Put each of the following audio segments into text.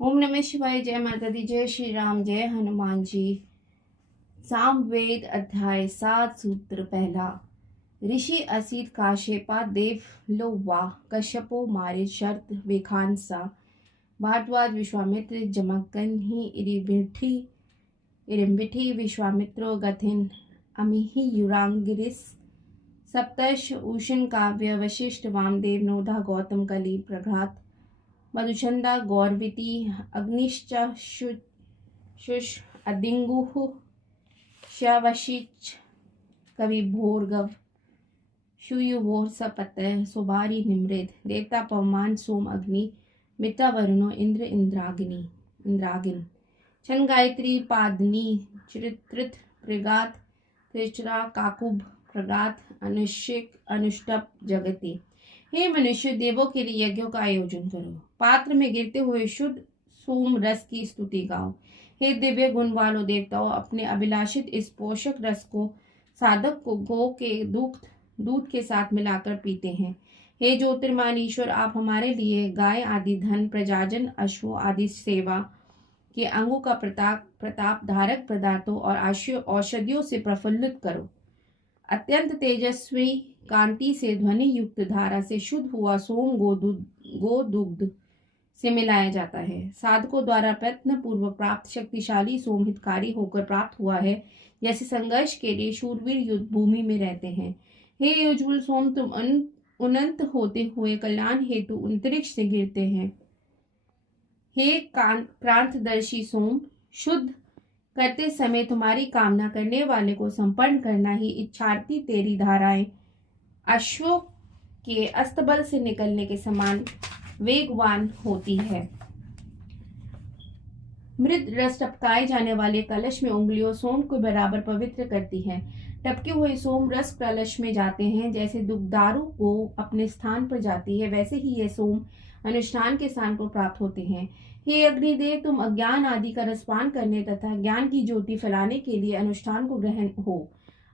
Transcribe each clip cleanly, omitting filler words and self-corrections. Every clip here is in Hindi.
ओम नमः शिवाय। जय माता दी, जय श्री राम, जय हनुमान जी। सामवेद अध्याय 7 सूत्र पहला। ऋषि असित काश्यपा देव लो वा कश्यपो मारे शर्त वेखानसा भारद्वाज विश्वामित्र जमगन ही इरिम्बिठी विश्वामित्रो गथिन अमिहि युरांगिरिस सप्तश उशन काव्य वशिष्ठ वामदेव नोधा गौतम कली प्रघात मधुचंदा गौरविती अग्निश्च शुष अदिंगुः शवशिच कवि भोरगव शूयुवोर सपतः सुबारी निमृद देवता पवमान सोम अग्नि मित्र वरुणो इंद्र इंद्रागिन छन गायत्री पादनी चित्रित प्रगात त्रिचरा काकुब प्रगात अनुष्यिक अनुष्टप जगति। हे मनुष्य, देवों के लिए यज्ञों का आयोजन करो। पात्र में गिरते हुए शुद्ध सोम रस की स्तुति गाओ। हे दिव्य गुण वालों देवताओं, अपने अभिलाषित इस पोषक रस को साधक को गौ के दूध के साथ मिलाकर पीते हैं। हे ज्योतिर्मान ईश्वर, आप हमारे लिए गाय आदि धन प्रजाजन अश्वों आदि सेवा के अंगों का प्रताप धारक पदार्थों और औषधियों से प्रफुल्लित करो। अत्यंत तेजस्वी कांति से ध्वनि युक्त धारा से शुद्ध हुआ सोम गो दुग्ध से मिलाया जाता है। साधकों द्वारा प्रयत्न पूर्वक प्राप्त शक्तिशाली सोम हितकारी होकर प्राप्त हुआ है, जैसे संघर्ष के लिए शूरवीर युद्ध भूमि में रहते हैं। हे उज्ज्वल सोम, तुम अनंत होते हुए कल्याण हेतु अंतरिक्ष से गिरते हैं। हे क्रांतदर्शी सोम, शुद्ध करते समय तुम्हारी कामना करने वाले को संपन्न करना ही इच्छार्थी तेरी धाराएं अश्वों के अस्तबल से निकलने के समान वेगवान होती है। मृद रस टपकाए जाने वाले कलश में उंगलियों सोम को बराबर पवित्र करती है। टपके हुए सोम रस कलश में जाते हैं, जैसे दुग्धारू को अपने स्थान पर जाती है, वैसे ही ये सोम अनुष्ठान के स्थान को प्राप्त होते हैं। हे अग्निदेव, तुम अज्ञान आदि का रसपान करने तथा ज्ञान की ज्योति फैलाने के लिए अनुष्ठान को ग्रहण हो।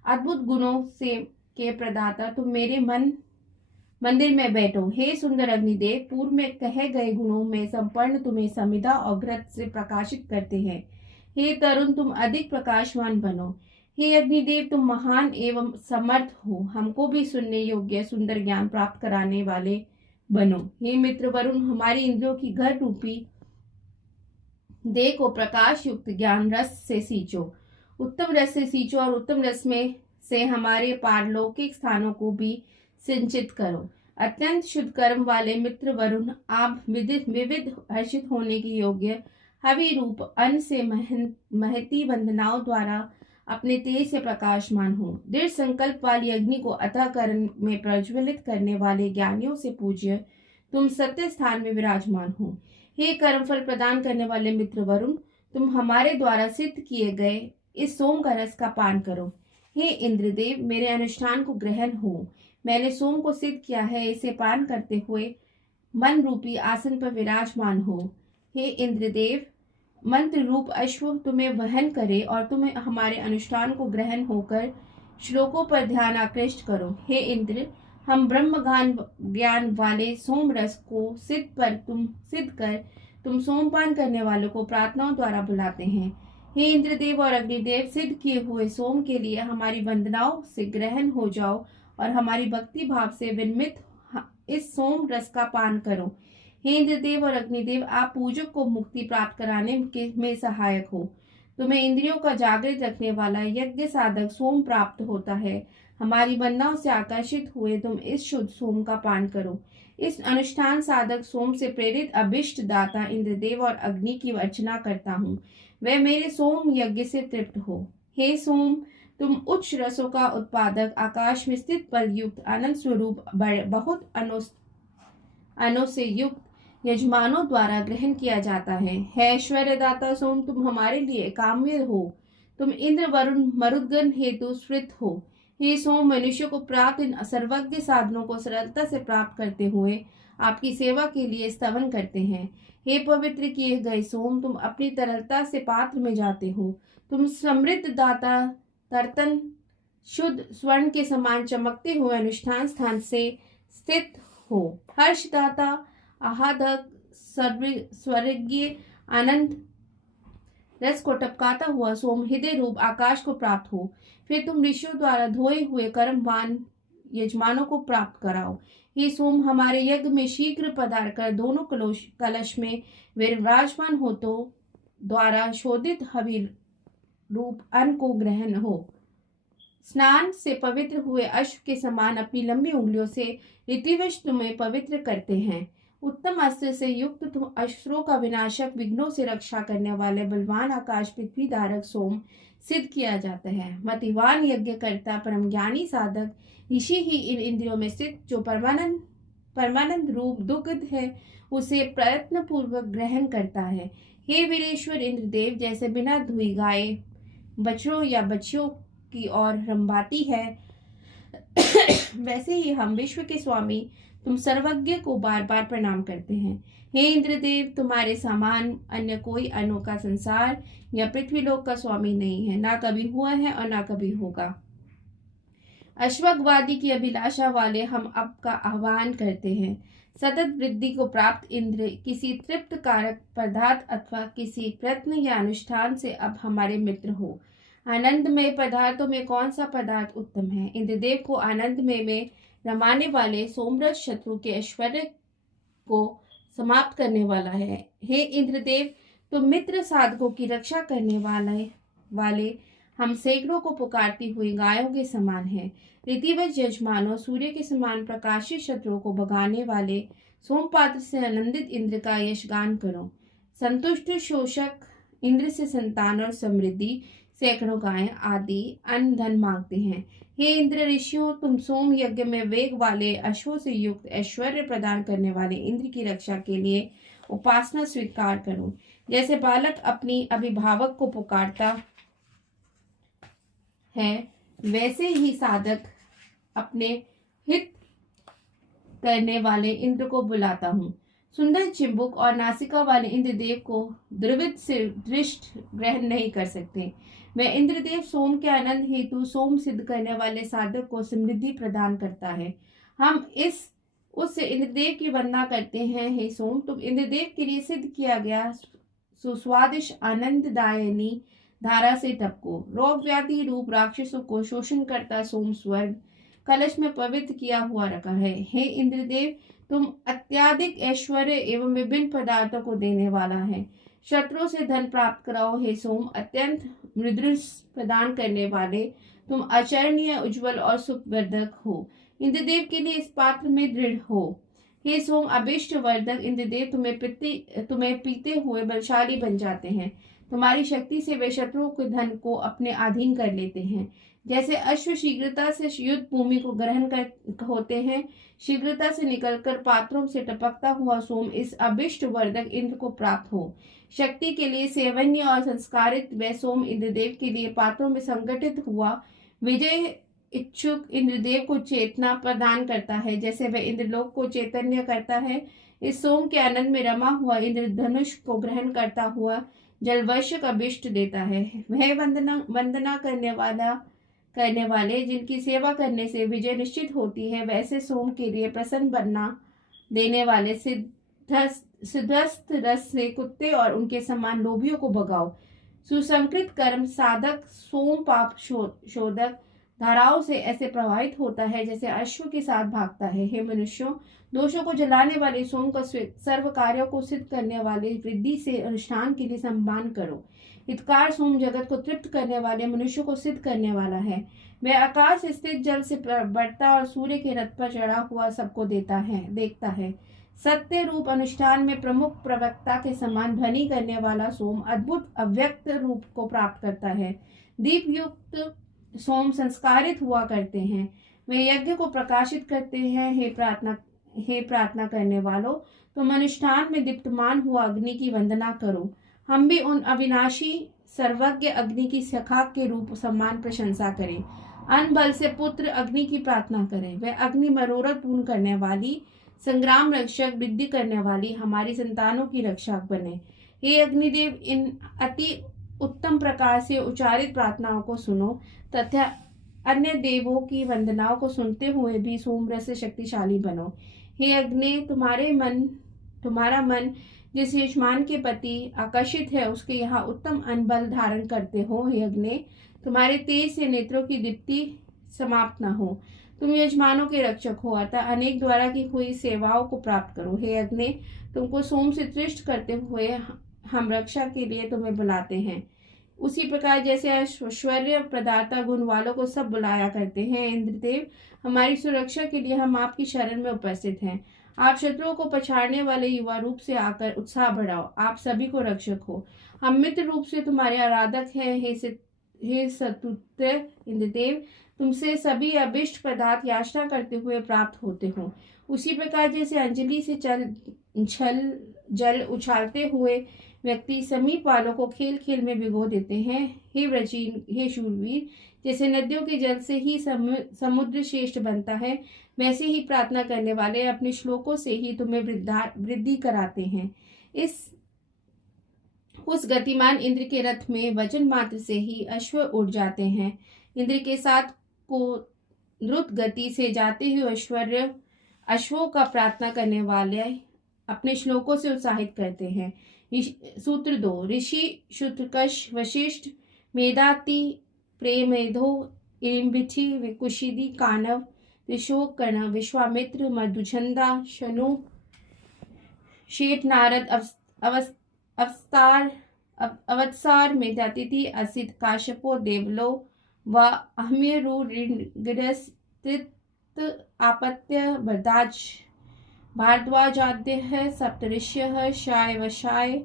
अद्भुत गुणों से के प्रदाता, तुम मेरे मंदिर में बैठो। हे सुंदर अग्निदेव, पूर्व में कहे गए गुणों में संपन्न तुम्हें समिधा और घृत से प्रकाशित करते हैं। हे तरुण, तुम अधिक प्रकाशवान बनो। हे अग्निदेव, तुम महान एवं समर्थ हो, हमको भी सुनने योग्य सुंदर ज्ञान प्राप्त कराने वाले बनो। हे मित्र वरुण, हमारी इंद्रियों की घर रूपी देह को प्रकाश युक्त ज्ञान रस से सींचो। उत्तम रस से सींचो और उत्तम रस में से हमारे पारलौकिक स्थानों को भी सिंचित करो। अत्यंत शुद्ध कर्म वाले मित्र वरुण, आप विविध हर्षित होने के योग्य हवि रूप अन्न से महती वंदनाओं द्वारा अपने तेज से प्रकाशमान हो। दृढ़ संकल्प वाली अग्नि को अतःकरण में प्रज्वलित करने वाले ज्ञानियों से पूज्य तुम सत्य स्थान में विराजमान हो। हे कर्मफल प्रदान करने वाले मित्र वरुण, तुम हमारे द्वारा सिद्ध किए गए इस सोम का रस का पान करो। हे इंद्रदेव, मेरे अनुष्ठान को ग्रहण हो। मैंने सोम को सिद्ध किया है, इसे पान करते हुए मन रूपी आसन पर विराजमान हो। हे इंद्रदेव, मंत्र रूप अश्व तुम्हें वहन करे और तुम्हें हमारे अनुष्ठान को ग्रहण होकर श्लोकों पर ध्यान आकृष्ट करो। हे इंद्र, हम ब्रह्म ज्ञान वाले सोम रस को सिद्ध कर तुम सोमपान करने वालों को प्रार्थनाओं द्वारा बुलाते हैं। हे इंद्रदेव और अग्निदेव, सिद्ध किए हुए सोम के लिए हमारी वंदनाओं से ग्रहण हो जाओ और हमारी भक्ति भाव से विनमित इस सोम रस का पान करो। हे इंद्रदेव और अग्निदेव, आप पूजक को मुक्ति प्राप्त कराने में सहायक हो। तुम्हें इंद्रियों का जागृत रखने वाला यज्ञ साधक सोम प्राप्त होता है। हमारी वंदनाओं से आकर्षित हुए तुम इस शुद्ध सोम का पान करो। इस अनुष्ठान साधक सोम से प्रेरित अभिष्ट दाता इंद्रदेव और अग्नि की अर्चना करता हूँ, वह मेरे सोम यज्ञ से तृप्त हो। हे सोम, तुम उच्च रसों का उत्पादक, आकाश में स्थित पद युक्त आनंद स्वरूप बहुत अनो से युक्त यजमानों द्वारा ग्रहण किया जाता है। हे ऐश्वर्य दाता सोम, तुम हमारे लिए काम्य हो। तुम इंद्र वरुण मरुदगण हेतु स्फृत हो। हे सोम, मनुष्य को प्राप्त इन सर्वज्ञ साधनों को सरलता से प्राप्त करते हुए आपकी सेवा के लिए स्तवन करते हैं। हे पवित्र किए गए सोम, तुम अपनी तरलता से पात्र में जाते हो। तुम समृद्ध दाता तर्तन शुद्ध स्वर्ण के समान चमकते हुए अनुष्ठान स्थान से स्थित हो। हर्षदाता आहादक स्वर्गीय आनंद रस को टपकाता हुआ सोम हृदय रूप आकाश को प्राप्त हो। फिर तुम ऋषियों द्वारा धोए हुए कर्मवान यजमानों को प्राप्त कराओ। हे सोम, हमारे यज्ञ में शीघ्र पधार कर दोनों कलश में विराजमान हो तो द्वारा शोधित हवि रूप अन्न को ग्रहण हो। स्नान से पवित्र हुए अश्व के समान अपनी लंबी उंगलियों से ऋतिवश तुम्हें पवित्र करते हैं। उत्तम अस्त्र से युक्त तुम अस्त्रों का विनाशक, विघ्नों से रक्षा करने वाले बलवान आकाश पृथ्वी धारक सोम सिद्ध किया जाता है। मतिवान यज्ञकर्ता परम ज्ञानी साधक ऋषि ही इन इंद्रियों में स्थित जो परमानंद रूप दुग्ध है उसे प्रयत्न पूर्वक ग्रहण करता है। हे वीरेश्वर इंद्रदेव, जैसे बिना धुई गाय बछड़ों या बच्चियों की ओर रंभाती है वैसे ही हम विश्व के स्वामी तुम सर्वज्ञ को बार बार प्रणाम करते हैं। हे इंद्रदेव, तुम्हारे समान अन्य कोई अनोखा संसार या पृथ्वीलोक का स्वामी नहीं है, ना कभी हुआ है और ना कभी होगा। अश्वगवादी की अभिलाषा वाले हम आपका आह्वान करते हैं। सतत वृद्धि को प्राप्त इंद्र, किसी तृप्त कारक पदार्थ अथवा किसी प्रयत्न या अनुष्ठान से अब हमारे मित्र हो। आनंदमय पदार्थों में कौन सा पदार्थ उत्तम है? इंद्रदेव को आनंदमय में रमाने वाले सोमरस शत्रु के ऐश्वर्य को समाप्त करने वाला है। हे इंद्रदेव, तुम मित्र साधकों की रक्षा करने वाले हम सैकड़ों को पुकारती हुई गायों के समान हैं। ऋतिवज यजमानों, सूर्य के समान प्रकाशित शत्रुओं को भगाने वाले सोमपात्र से आनंदित इंद्र का यशगान करो। संतुष्ट शोषक इंद्र से संतान और समृद्धि, सैकड़ों गायें आदि अन्न धन मांगते हैं। हे इंद्र ऋषियों, तुम सोम यज्ञ में वेग वाले अश्वों से युक्त ऐश्वर्य प्रदान करने वाले इंद्र की रक्षा के लिए उपासना स्वीकार करो। जैसे बालक अपनी अभिभावक को पुकारता है, वैसे ही साधक अपने हित करने वाले इंद्र को बुलाता हूँ। सुंदर चिंबुक और नासिका वाले इंद्रदेव को द्रवित से दृष्ट ग्रहण नहीं कर सकते। वह इंद्रदेव सोम के आनंद हेतु सोम सिद्ध करने वाले साधक को समृद्धि प्रदान करता है। हम उससे इंद्रदेव की वंदना करते हैं। हे सोम, तुम इंद्रदेव के लिए सिद्ध किया गया सुस्वादिष्ट आनंददायिनी धारा से टपको। रोग व्याधि रूप राक्षसों को शोषण करता सोम स्वर्ग कलश में पवित्र किया हुआ रखा है। हे इंद्रदेव, तुम अत्याधिक ऐश्वर्य एवं विभिन्न पदार्थों को देने वाला है। शत्रुओं से धन प्राप्त कराओ। हे सोम, अत्यंत मृदुस प्रदान करने वाले तुम आचरणीय, उज्जवल और सुखवर्धक हो। इंद्रदेव के लिए इस पात्र में दृढ़ हो। हे सोम, अभिष्ट वर्धक इंद्रदेव तुम्हें पीते हुए बलशाली बन जाते हैं। तुम्हारी शक्ति से वे शत्रुओं के धन को अपने अधीन कर लेते हैं। जैसे अश्व शीघ्रता से युद्ध भूमि को ग्रहण कर होते हैं, शीघ्रता से निकलकर पात्रों से टपकता हुआ सोम इस अभिष्ट वर्धक इंद्र को प्राप्त हो। शक्ति के लिए सेवन्य और संस्कारित व सोम इंद्रदेव के लिए पात्रों में संगठित हुआ विजय इच्छुक इंद्रदेव को चेतना प्रदान करता है। जैसे वह इंद्रलोक को चैतन्य करता है, इस सोम के आनंद में रमा हुआ इंद्र धनुष को ग्रहण करता हुआ जलवर्षक अभिष्ट देता है। वह वंदना करने वाले जिनकी सेवा करने से विजय निश्चित होती है, वैसे सोम के लिए प्रसन्न बनना देने वाले सिद्धस्थ रस से कुत्ते और उनके समान लोभियों को भगाओ। सुसंकृत कर्म साधक सोम पाप शोधक धाराओं से ऐसे प्रभावित होता है जैसे अश्व के साथ भागता है। हे मनुष्यों, दोषों को जलाने वाले सोम का सर्व कार्यों को सिद्ध करने वाले वृद्धि से अनुष्ठान के लिए सम्मान करो। हितकार सोम जगत को तृप्त करने वाले मनुष्यों को सिद्ध करने वाला है। वह आकाश स्थित जल से बढ़ता और सूर्य के रथ पर चढ़ा हुआ सबको देखता है। सत्य रूप अनुष्ठान में प्रमुख प्रवक्ता के समान ध्वनि करने वाला सोम अद्भुत अव्यक्त रूप को प्राप्त करता है। दीप युक्त सोम संस्कारित हुआ करते हैं, वे यज्ञ को प्रकाशित करते हैं। हे प्रार्थना करने वालों, तुम अनुष्ठान में दीप्तमान हुआ अग्नि की वंदना करो। हम भी उन अविनाशी सर्वज्ञ अग्नि की सखा के रूप सम्मान प्रशंसा करें। अन्न बल से पुत्र अग्नि की प्रार्थना करें। वह अग्नि मनोरथ पूर्ण करने वाली, संग्राम रक्षक, वृद्धि करने वाली, हमारी संतानों की रक्षक बने। हे अग्निदेव, इन अति उत्तम प्रकार से उच्चारित प्रार्थनाओं को सुनो तथा अन्य देवों की वंदनाओं को सुनते हुए भी सोमरस से शक्तिशाली बनो। हे अग्नि, तुम्हारा मन जिस यजमान के प्रति आकर्षित है उसके यहाँ उत्तम अनबल धारण करते हो। हे अग्नि, तुम्हारे तेज से नेत्रों की दीप्ति समाप्त न हो। तुम यजमानों के रक्षक हो, अतः अनेक द्वारा की हुई सेवाओं को प्राप्त करो। हे अग्नि, तुमको सोम से तृष्ट करते हुए हम रक्षा के लिए तुम्हें बुलाते हैं। उसी प्रकार जैसे ऐश्वर्य प्रदाता गुण वालों को सब बुलाया करते हैं, इंद्रदेव, हमारी सुरक्षा के लिए हम आपकी शरण में उपस्थित हैं। आप शत्रुओं को पछाड़ने वाले युवा रूप से आकर उत्साह बढ़ाओ। आप सभी को रक्षक हो। हम मित्र रूप से तुम्हारे आराधक हैं। हे सतुत्य इंद्रदेव, तुमसे सभी अभिष्ट पदार्थ याचना करते हुए प्राप्त होते हो। उसी प्रकार जैसे अंजलि से जल उछालते हुए व्यक्ति समीप वालों को खेल खेल में भिगो देते हैं, हे व्रजीन, हे शूरवीर, जैसे नदियों के जल से ही समुद्र श्रेष्ठ बनता है, वैसे ही प्रार्थना करने वाले अपने श्लोकों से ही तुम्हें वृद्धि कराते हैं। उस गतिमान इंद्र के रथ में वचन मात्र से ही अश्व उड़ जाते हैं। इंद्र के साथ को द्रुत गति से जाते हुए अश्वों का प्रार्थना करने वाले अपने श्लोकों से उत्साहित करते हैं। सूत्र 2। ऋषि शुत्रकश वशिष्ठ मेधाति प्रेमेधो इम्बिथि विकुशिदी कानव ऋषोक कर्ण विश्वामित्र मधुचंदा शनु शेठ नारद अवत्सार मेधातिथि असित काश्यपो देवलो व अहमेरुरिंगस्थित आपत्य भरद्वाज भारद्वाजाद्य सप्तऋष्यः शायवाशय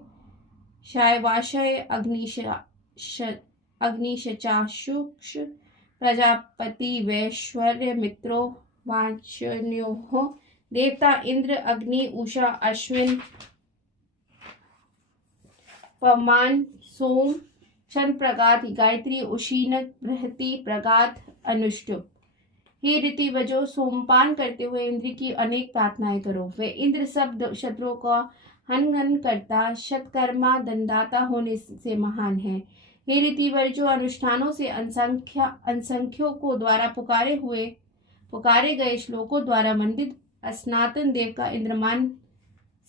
अग्निशचाशुक्ष प्रजापति वैश्वर्य मित्रो वांछन्यो देवता इंद्र अग्नि उषा अश्विन पवमान सोम शन प्रगात गायत्री उशीनक बृहति प्रगात अनुष्टुप। हे ऋतिवजो, सोमपान करते हुए इंद्र की अनेक प्रार्थनाएं करो। वे इंद्र सब शत्रुओं का हनन करता शतकर्मा दंडाता होने से महान है। हे ऋतिवर्जो, अनुष्ठानों से असंख्यों को द्वारा पुकारे गए श्लोकों द्वारा मंडित स्नातन देव का इंद्रमान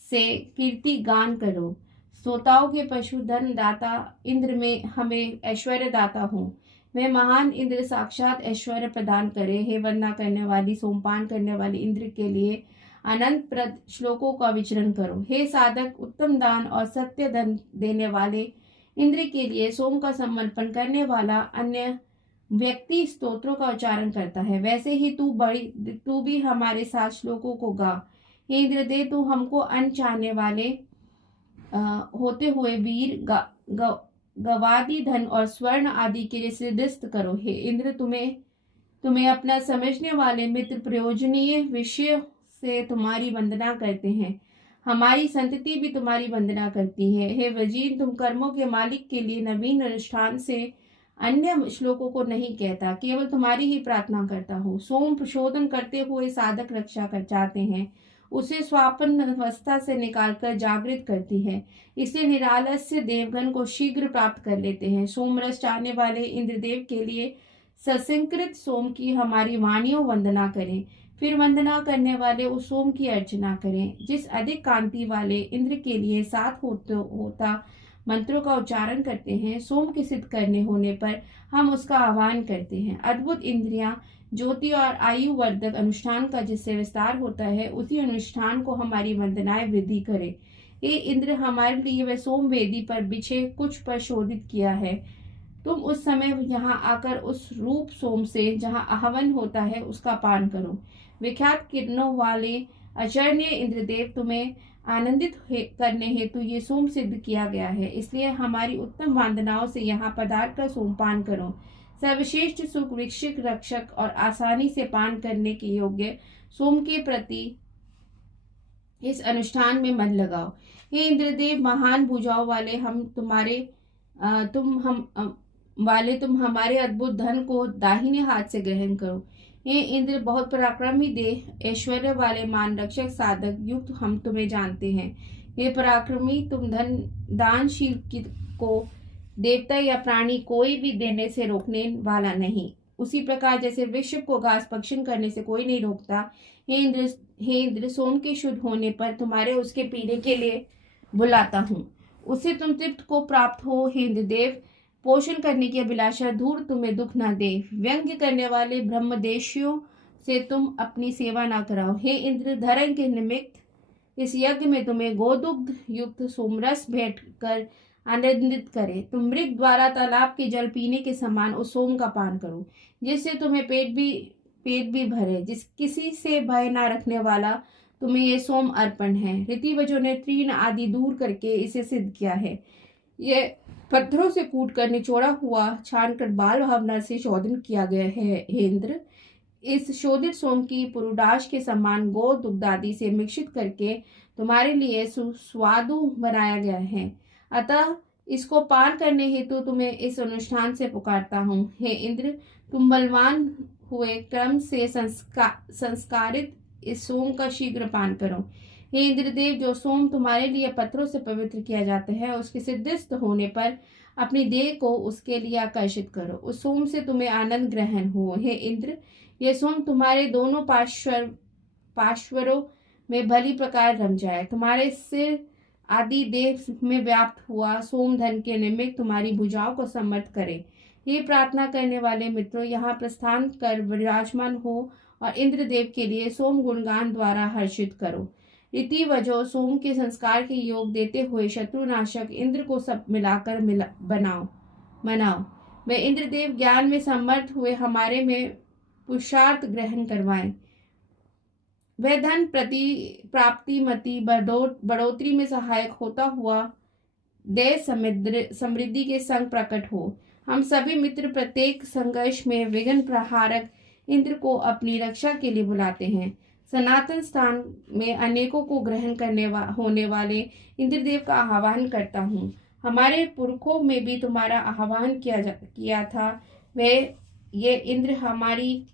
से कीर्ति गान करो। श्रोताओं के पशुधन दाता इंद्र में हमें ऐश्वर्य दाता हो। वह महान इंद्र साक्षात ऐश्वर्य प्रदान करे। हे वंदना करने वाली सोमपान करने वाली इंद्र के लिए अनंत प्रद श्लोकों का विचरण करो। हे साधक, उत्तम दान और सत्य धन देने वाले इंद्र के लिए सोम का समर्पण करने वाला अन्य व्यक्ति स्तोत्रों का उच्चारण करता है, वैसे ही तू भी हमारे साथ श्लोकों को गा। हे इंद्रदेव, तू हमको अन्न चाहने वाले होते हुए वीर गवादि धन और स्वर्ण आदि के लिए सिद्धिस्त करो। हे इंद्र, तुम्हें अपना समझने वाले मित्र प्रयोजनीय विषय से तुम्हारी वंदना करते हैं। हमारी संतति भी तुम्हारी वंदना करती है। हे वजीर, तुम कर्मों के मालिक के लिए नवीन अनुष्ठान से अन्य श्लोकों को नहीं कहता, केवल तुम्हारी ही प्रार्थना करता हो। सोम प्रशोधन करते हुए साधक रक्षा कर चाहते हैं, उसे स्वापन अवस्था से निकालकर जागृत करती है, इसलिए निरालस्य देवगण को शीघ्र प्राप्त कर लेते हैं। सोमरस चाहने वाले इंद्रदेव के लिए ससंकृत सोम की हमारी वाणियों वंदना करें, फिर वंदना करने वाले उस सोम की अर्चना करें। जिस अधिक कांति वाले इंद्र के लिए साथ होता मंत्रों का उच्चारण करते हैं, सोम के सिद्ध करने होने पर हम उसका आह्वान करते हैं। अद्भुत इंद्रियां, ज्योति और आयु वर्धक अनुष्ठान का जिससे विस्तार होता है, उसी अनुष्ठान को हमारी वंदनाएं वृद्धि करे। हे इंद्र, हमारे लिए वह सोम वेदी पर बिछे कुछ पर शोधित किया है। तुम उस समय यहाँ आकर उस रूप सोम से जहाँ आहवन होता है उसका पान करो। विख्यात किरणों वाले आचरणीय इंद्रदेव, तुम्हें आनंदित करने हेतु ये सोम सिद्ध किया गया है, इसलिए हमारी उत्तम वंदनाओं से यहाँ पदार्थ का सोमपान करो। सर्वश्रेष्ठ सुख विक्षिक रक्षक और आसानी से पान करने के योग्य सोम के प्रति इस अनुष्ठान में मन लगाओ। हे इंद्रदेव, महान भुजाओं वाले तुम हमारे अद्भुत धन को दाहिने हाथ से ग्रहण करो। हे इंद्र, बहुत पराक्रमी देह ऐश्वर्य वाले मान रक्षक साधक युक्त हम तुम्हें जानते हैं। हे पराक्रमी, तुम दानशील को देवता या प्राणी कोई भी देने से रोकने वाला नहीं। उसी प्रकार जैसे वृक्ष को घास भक्षण करने से कोई नहीं रोकता, हे इंद्र, सोम के शुद्ध होने पर तुम्हारे उसके पीने के लिए बुलाता हूँ। उससे तुम तृप्त को प्राप्त हो। हे इंद्रदेव, पोषण करने की अभिलाषा दूर तुम्हें दुख न दे। व्यंग्य करने वाले ब्रह्मदेशियों से तुम अपनी सेवा न कराओ। हे इंद्र, धर्म के निमित्त इस यज्ञ में तुम्हें गोदुग्ध युक्त सोमरस भेंट कर आनंदित करे। तुम मृग द्वारा तालाब के जल पीने के समान उस सोम का पान करो, जिससे तुम्हें पेट भी भरे। जिस किसी से भय ना रखने वाला तुम्हें ये सोम अर्पण है। ऋतिवजों ने तृण आदि दूर करके इसे सिद्ध किया है। ये पत्थरों से कूट कर निचोड़ा हुआ छानकर बाल भावना से शोधन किया गया है। हे इंद्र, इस शोधित सोम की पुरुडाश के समान गो दुग्ध आदि से मिश्रित करके तुम्हारे लिए सुस्वादु बनाया गया है। अतः इसको पान करने हेतु तुम्हें इस अनुष्ठान से पुकारता हूँ। हे इंद्र, तुम बलवान हुए क्रम से संस्कारित इस सोम का शीघ्र पान करो। हे इंद्रदेव, जो सोम तुम्हारे लिए पत्थरों से पवित्र किया जाता है, उसके सिद्धस्थ होने पर अपनी देह को उसके लिए आकर्षित करो। उस सोम से तुम्हें आनंद ग्रहण हो। हे इंद्र, यह सोम तुम्हारे दोनों पार्श्वरों में भली प्रकार रम जाए। तुम्हारे सिर आदि देह में व्याप्त हुआ सोम धन के निमित्त तुम्हारी भुजाओं को समर्थ करे। ये प्रार्थना करने वाले मित्रों, यहाँ प्रस्थान कर विराजमान हो और इंद्रदेव के लिए सोम गुणगान द्वारा हर्षित करो। रीति वजो सोम के संस्कार के योग देते हुए शत्रुनाशक इंद्र को सब मिलाकर मनाओ। वे इंद्रदेव ज्ञान में समर्थ हुए हमारे में पुरुषार्थ ग्रहण करवाएं। वह धन प्राप्ति मति बढ़ोतरी में सहायक होता हुआ देह समृद्धि के संग प्रकट हो। हम सभी मित्र प्रत्येक संघर्ष में विघ्न प्रहारक इंद्र को अपनी रक्षा के लिए बुलाते हैं। सनातन स्थान में अनेकों को ग्रहण होने वाले इंद्रदेव का आह्वान करता हूँ। हमारे पुरखों में भी तुम्हारा आह्वान किया था। ये इंद्र हमारी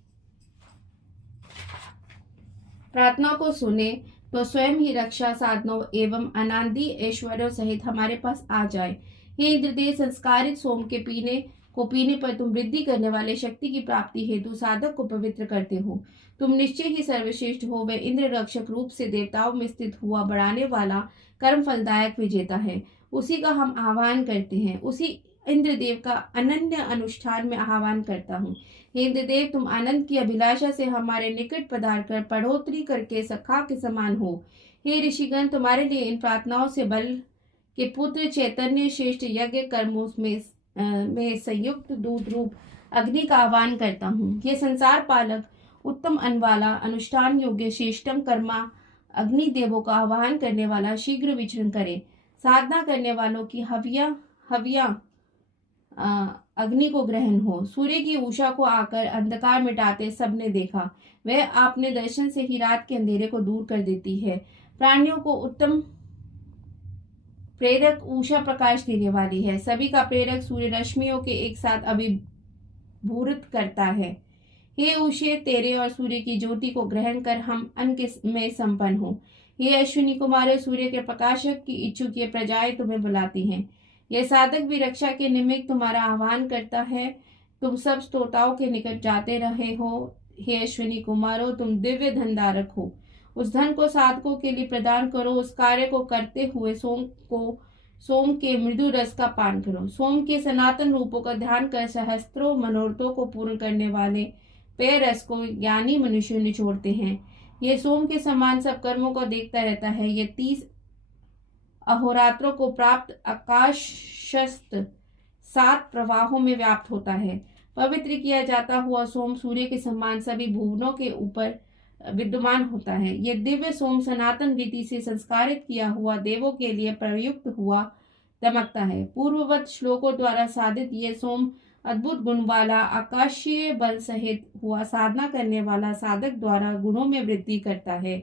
प्रार्थना को सुने तो स्वयं ही रक्षा साधनों एवं अनादि ऐश्वर्यों सहित हमारे पास आ जाए। हे इंद्रदेव, संस्कारित सोम के पीने पर तुम वृद्धि करने वाले शक्ति की प्राप्ति हेतु साधक को पवित्र करते हो। तुम निश्चय ही सर्वश्रेष्ठ हो। वह इंद्र रक्षक रूप से देवताओं में स्थित हुआ बढ़ाने वाला कर्म फलदायक विजेता है। उसी का हम आह्वान करते हैं। उसी इंद्रदेव का अनन्य अनुष्ठान में आह्वान करता हूँ। हे इंद्रदेव, तुम आनंद की अभिलाषा से हमारे निकट पधार कर बढ़ोतरी करके सखा के समान हो। हे ऋषिगण, तुम्हारे लिए इन प्रार्थनाओं से बल के पुत्र चैतन्य श्रेष्ठ यज्ञ कर्मों में संयुक्त दूत रूप अग्नि का आह्वान करता हूँ। ये संसार पालक उत्तम अन्न वाला अनुष्ठान योग्य श्रेष्ठम कर्मा अग्नि देवों का आह्वान करने वाला शीघ्र विचरण करे। साधना करने वालों की हविया अग्नि को ग्रहण हो। सूर्य की उषा को आकर अंधकार मिटाते सबने देखा। वह आपने दर्शन से ही रात के अंधेरे को दूर कर देती है। प्राणियों को उत्तम प्रेरक उषा प्रकाश देने वाली है। सभी का प्रेरक सूर्य रश्मियों के एक साथ अभिभूरित करता है। हे उषे, तेरे और सूर्य की ज्योति को ग्रहण कर हम अन्न में संपन्न हो। हे अश्विनी कुमार, सूर्य के प्रकाशक की इच्छुक ये प्रजाएं तुम्हें बुलाती हैं। यह साधक भी रक्षा के निमित्त तुम्हारा आह्वान करता है। तुम सब स्तोताओं के निकट जाते रहे हो। हे अश्विनी कुमारों, तुम दिव्य धनधारक हो। उस धन को साधकों के लिए प्रदान करो। उस कार्य को करते हुए सोम के मृदु रस का पान करो। सोम के सनातन रूपों का ध्यान कर सहस्त्रों मनोरथों को पूर्ण करने वाले पेय रस को ज्ञानी मनुष्य निचोड़ते हैं। ये सोम के समान सब कर्मों को देखता रहता है। ये 30 अहोरात्रों को प्राप्त आकाशस्थ 7 प्रवाहों में व्याप्त होता है। पवित्र किया जाता हुआ सोम सूर्य के समान सभी भुवनों के ऊपर विद्यमान होता है। यह दिव्य सोम सनातन रीति से संस्कारित किया हुआ देवों के लिए प्रयुक्त हुआ दमकता है। पूर्ववत श्लोकों द्वारा साधित यह सोम अद्भुत गुण वाला आकाशीय बल सहित हुआ साधना करने वाला साधक द्वारा गुणों में वृद्धि करता है।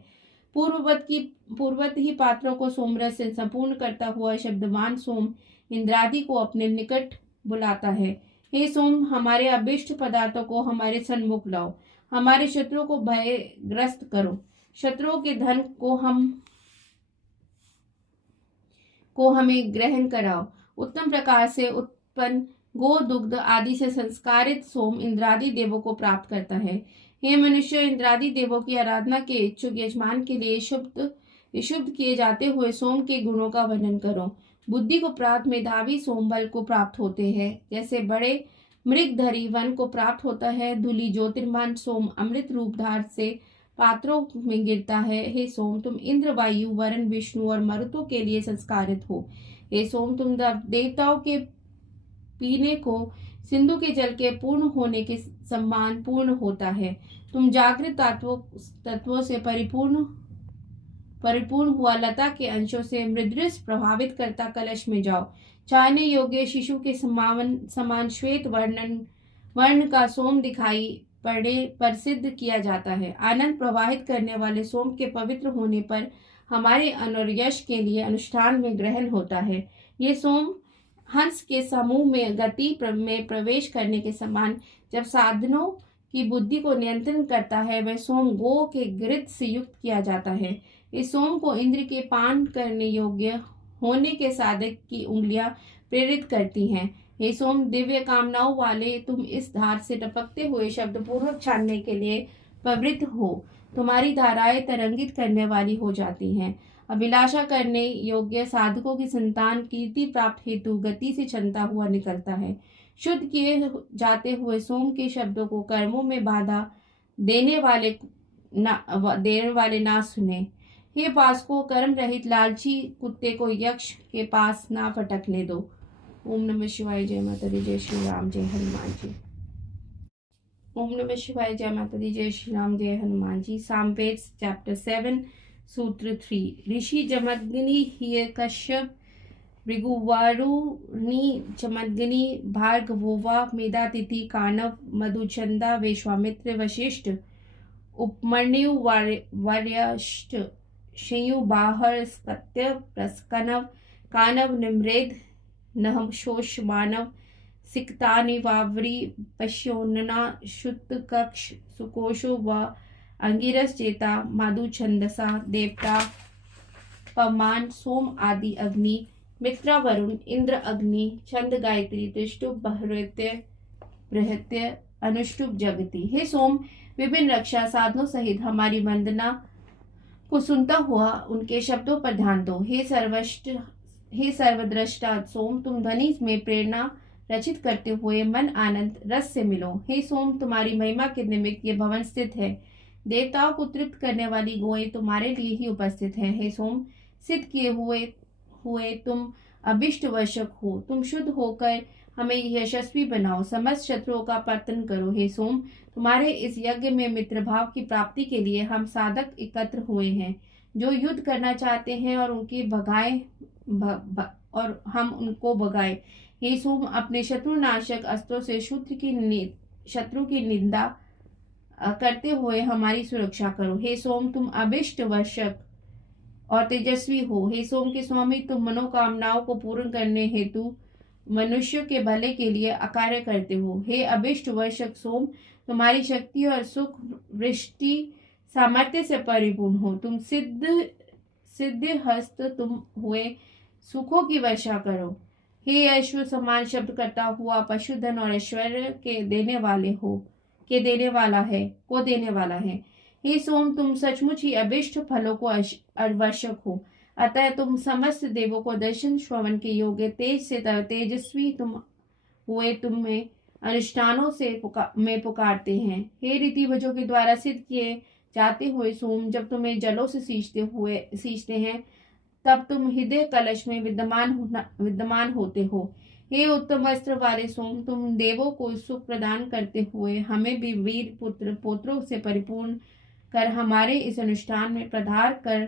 पूर्ववत ही पात्रों को सोमरस से संपूर्ण करता हुआ शब्दवान सोम इंद्रादि को अपने निकट बुलाता है। हे सोम, हमारे अभिष्ट पदार्थों को हमारे सन्मुख लाओ। हमारे शत्रुओं को भयग्रस्त करो। शत्रुओं के धन को हमें ग्रहण कराओ। उत्तम प्रकार से उत्पन्न गो दुग्ध आदि से संस्कारित सोम इंद्रादि देवों को प्राप्त करता है। हे मनुष्य, इंद्रादि देवों की आराधना के इच्छुक यजमान के लिए शुभ शुद्ध किए जाते हुए सोम के गुणों का वर्णन करो। बुद्धि को प्राप्त मेधावी सोम बल को प्राप्त होते हैं, जैसे बड़े मृगधरी वन को प्राप्त होता है। धूलि ज्योतिर्मान सोम अमृत रूपधार से पात्रों में गिरता है। हे सोम, तुम इंद्र, वायु, वरुण, विष्णु और मरुतों के लिए संस्कारित हो। हे सोम, तुम देवताओं के पीने को सिंधु के जल के पूर्ण होने के समान पूर्ण होता है। तुम जागृत तत्वों से परिपूर्ण हुआ लता के अंशों से मृदृस प्रभावित करता कलश में जाओ। चाहने योग्य शिशु के समान श्वेत वर्ण का सोम दिखाई पड़े पर सिद्ध किया जाता है। आनंद प्रवाहित करने वाले सोम के पवित्र होने पर हमारे अनुयश के लिए अनुष्ठान में ग्रहण होता है। ये सोम हंस के समूह में गति में प्रवेश करने के समान जब साधनों की बुद्धि को नियंत्रण करता है, वह सोम गो के घृत से युक्त किया जाता है। इस सोम को इंद्र के पान करने योग्य होने के साधक की उंगलियां प्रेरित करती हैं। हे सोम, दिव्य कामनाओं वाले तुम इस धार से टपकते हुए शब्द पूर्वक छानने के लिए प्रवृत्त हो। तुम्हारी धाराएं तरंगित करने वाली हो जाती हैं। अभिलाषा करने योग्य साधकों की संतान कीर्ति प्राप्त हेतु गति से चलता हुआ निकलता है। शुद्ध किए जाते हुए सोम के शब्दों को कर्मों में बाधा देने वाले ना सुने। हे पासको, कर्म रहित लालची कुत्ते को यक्ष के पास ना फटकने दो। ओम नमः शिवाय। जय माता दी, जय श्री राम, जय हनुमान जी। ओम नमः शिवाय। जय माता दी, जय श्री राम, जय हनुमान जी। सामवेद चैप्टर 7 सूत्र 3। ऋषि जमदग्नि हिय कश्यप भृगुवारुणी जमदग्नि भार्गवोवा मेधातिथि कानव मधुचंदा वैश्वामित्र वशिष्ठ उपमन्यु वर्यष्ट शयु बाहर सत्य प्रस्कनव कानव निम्रेद नहशोष मानव सिक्तानि वावरी पश्योन्ना शुद्ध कक्ष सुकोशो व अंगिरस चेता माधु छंदसा देवता पमान सोम आदि अग्नि मित्रा वरुण इंद्र अग्नि छंद गायत्री त्रिष्टुप बृहत्य अनुष्टुप जगति। हे सोम, विभिन्न रक्षा साधनों सहित हमारी वंदना को सुनता हुआ उनके शब्दों पर ध्यान दो। हे सर्वद्रष्टा सोम, तुम ध्वनि में प्रेरणा रचित करते हुए मन आनंद रस से मिलो। हे सोम, तुम्हारी महिमा के निमित्त ये भवन स्थित है। देवताओं को तृप्त करने वाली गोएं तुम्हारे लिए ही उपस्थित है। हे सोम, सिद्ध किए हुए तुम अभिष्ट वर्षक हो। तुम शुद्ध होकर हमें यशस्वी बनाओ, समस्त शत्रुओं का पतन करो। हे सोम, तुम्हारे इस यज्ञ में मित्र भाव की प्राप्ति के लिए हम साधक एकत्र हुए हैं, जो युद्ध करना चाहते हैं और हम उनको भगाए। हे सोम, अपने शत्रुनाशक अस्त्रों से शत्रु की निंदा करते हुए हमारी सुरक्षा करो। हे सोम, तुम अभिष्ट वर्षक और तेजस्वी हो। हे सोम के स्वामी, तुम मनोकामनाओं को पूर्ण करने हेतु मनुष्य के भले के लिए अकार्य करते हो। हे अभिष्ट वर्षक सोम, तुम्हारी शक्ति और सुख वृष्टि सामर्थ्य से परिपूर्ण हो। तुम सिद्ध हस्त तुम हुए सुखों की वर्षा करो। हे अश्व समान शब्द करता हुआ पशुधन और ऐश्वर्य के देने वाला है। हे सोम, तुम सचमुच ही अभिष्ट फलों को आवश्यक हो। अतः तुम समस्त देवों को दर्शन श्रवण के योग्य तेज से तेजस्वी तुम्हें अनुष्ठानों से पुकारते हैं। हे रीतिवजों के द्वारा सिद्ध किए जाते हुए सोम, जब तुम्हें जलों से सींचते हैं तब तुम हृदय कलश में विद्यमान होते हो। हे उत्तम वस्त्र वाले सोम, तुम देवों को सुख प्रदान करते हुए हमें भी वीर पुत्रों से परिपूर्ण कर हमारे इस अनुष्ठान में पधार कर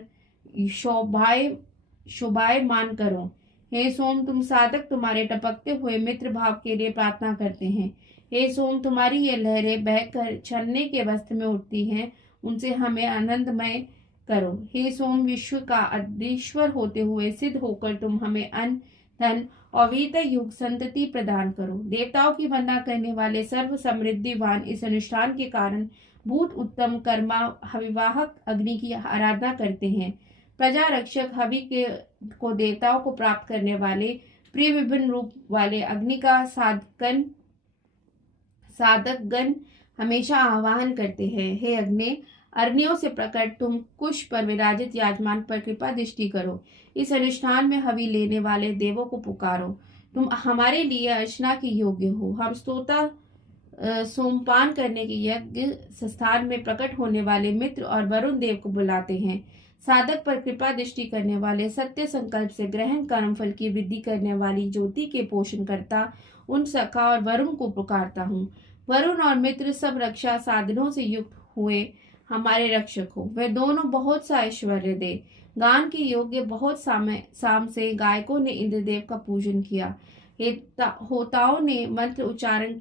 शोभायमान करो। हे सोम, तुम साधक तुम्हारे टपकते हुए मित्र भाव के लिए प्रार्थना करते हैं। हे सोम, तुम्हारी ये लहरें बहकर छलने के वस्त्र में उठती हैं, उनसे हमें आनंदमय करो। हे सोम, विश्व का अधीश्वर होते हुए सिद्ध होकर तुम हमें अन्न धन और वीत युग संतति प्रदान करो। देवताओं की वंदना करने वाले सर्व समृद्धिवान इस अनुष्ठान के कारण भूत उत्तम कर्मा हविवाहक अग्नि की आराधना करते हैं। प्रजा रक्षक हवि को देवताओं को प्राप्त करने वाले प्रिय विभिन्न रूप वाले अग्नि का साधकगण हमेशा आवाहन करते हैं। हे अग्नि, अग्नियों से प्रकट तुम कुश पर विराजित याजमान पर कृपा दृष्टि करो। इस अनुष्ठान में हवि लेने वाले देवों को पुकारो। तुम हमारे लिए अर्चना के योग्य हो। हम स्तोता सोमपान करने के यज्ञ स्थान में प्रकट होने वाले मित्र और वरुण देव को बुलाते हैं। साधक पर कृपा दृष्टि करने वाले, सत्य संकल्प से ग्रहण कर्म फल की वृद्धि करने वाली, ज्योति के पोषण करता उन सखा और वरुण को पुकारता हूँ। वरुण और मित्र सब रक्षा साधनों से युक्त हुए हमारे रक्षक हो। वे दोनों बहुत सा ऐश्वर्य दे। गान के योग्य बहुत साम से गायकों ने इंद्रदेव का पूजन किया। होताओं ने मंत्र उच्चारण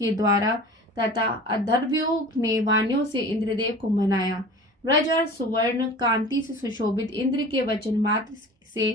के द्वारा तथा अधर्वियों ने वाणियों से इंद्रदेव को मनाया। व्रज और सुवर्ण कांति से सुशोभित इंद्र के वचन मात्र से